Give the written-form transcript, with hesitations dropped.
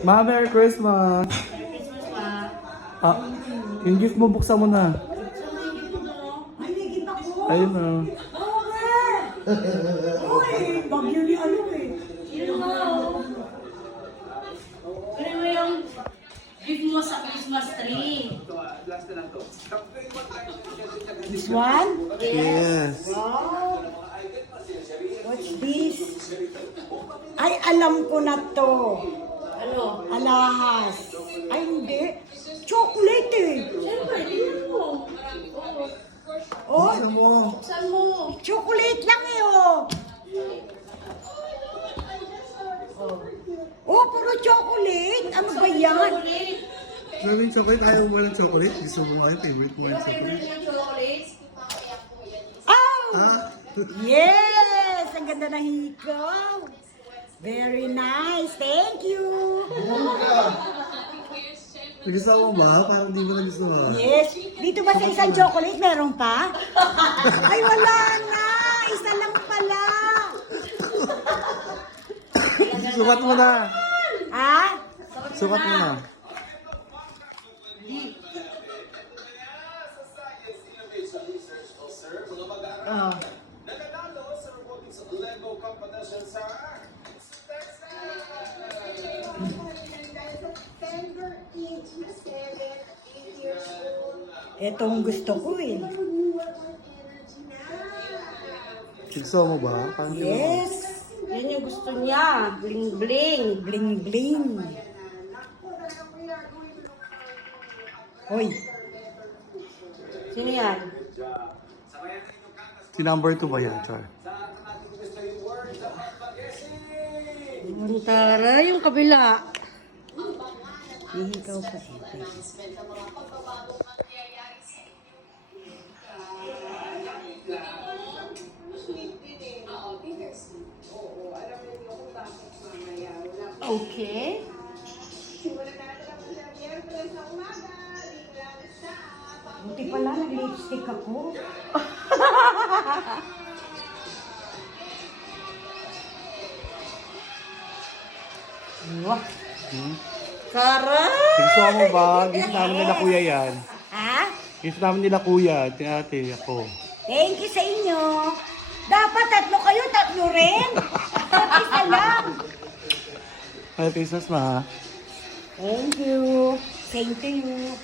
Ma, Merry Christmas! Christmas pa. Ah, yung gift mo, buksan mo na. Ay, may gift ako. Ayun na. Uy, bagyo ni ano eh. Yun mo. Kunin mo yung gift mo sa Christmas tree. This one? Yes. Wow. What's this? Ay, alam ko na to. Ano? Alahas. Ay, hindi. Chocolate eh. Siyempre, tingnan mo. Oo. Oh, Buksan mo. Buksan mo. chocolate lang eh, oh. Oh, puro chocolate. Ano ba yan? Chocolate. Maraming chocolate. Ayaw mo ng chocolate? Gusto mo nga yung favorite mo Yung yung favorite chocolate. yung chocolate. Oh! Ah! Yes! Ang ganda ng hikaw. Very nice. Thank you. Nagustuhan mo ba? Parang di mo nagustuhan. Yes. Dito ba sa isang chocolate meron pa? Ay, wala na. Isa lang pala. Sukat mo na. Ha? Sukat mo na. Oh. Itong gusto ko eh. Gusto mo ba? Parang di mo. Yes. Yan yung gusto niya. Bling bling. Bling bling. Hoy. Sino yan? Si number 2 ba yan, Char? Tara, yung kabila. Hihikaw pa eh. Okay. Buti pala, nag-lipstick ako. Wah. Kara! Gusto mo ba? Gift namin nila kuya yan. Ha? Gift namin nila kuya. Ate, ako. Thank you sa inyo. Dapat tatlo kayo, tatlo rin. Dapat isa lang. Merry Christmas, ma. Thank you. Same to you.